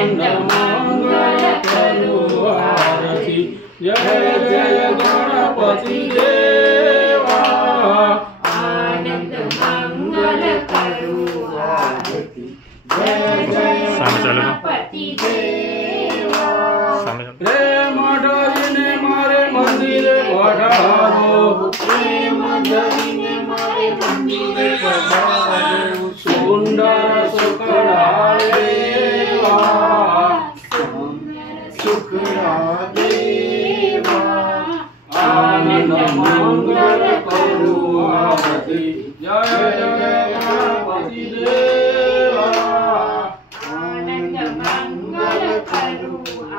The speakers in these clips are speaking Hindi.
आनंद मंगल करो आरती जय जय गणपति देवा आनंद मंगल करो आरती जय जय गणपति देवा प्रेम डरीने मारे मंदिर पधारो प्रेम धरीने मारे मंदिर पधारो सुंदर सुखड़ा देवा सुखड़ा देवा आनंद मंगल करो आरती जय जय गणपति देवा आनंद मंगल करो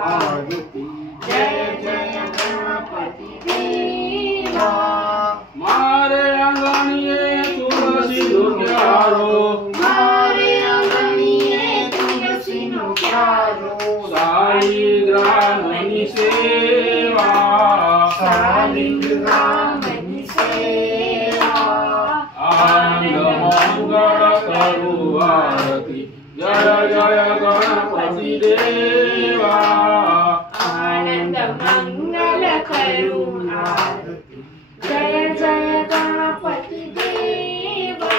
आरती जय जय गणपति देवा मारे आंगणिये तुलसी नो क्यारो मारे आंगणिये तुलसी नो क्यारो शालिग्रामनि सेवा शालिग्रामनि सेवा आनंद मंगल करो आरती जय जय गणपति देवा आनंद मंगल करो आरती जय जय गणपति देवा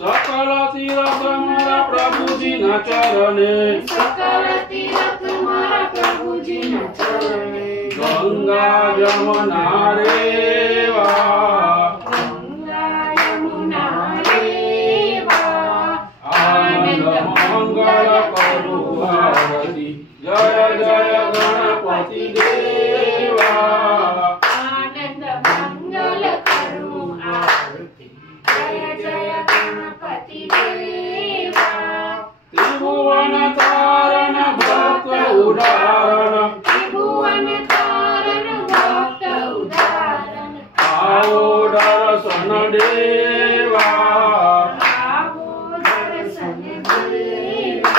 सकल तीर्थ मारा प्रभु जी न चरणे सकल तीर्थ मारा प्रभु जी न चरणे गंगा यमुना रेवा गंगा यमुना रेवा आनंद मंगल करो आरती जय जय गणपति देवा आनंद मंगल करो आरती जय जय गणपति देवा त्रिभुवन तारण भक्त उदाहरण त्रिभुवन तारण भक्त उदाहरण आओ दर्शन देवा आओ दर्शन देवा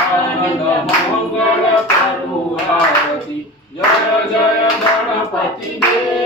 आनंद मंगल करो आरती जय जय गणपति देवा।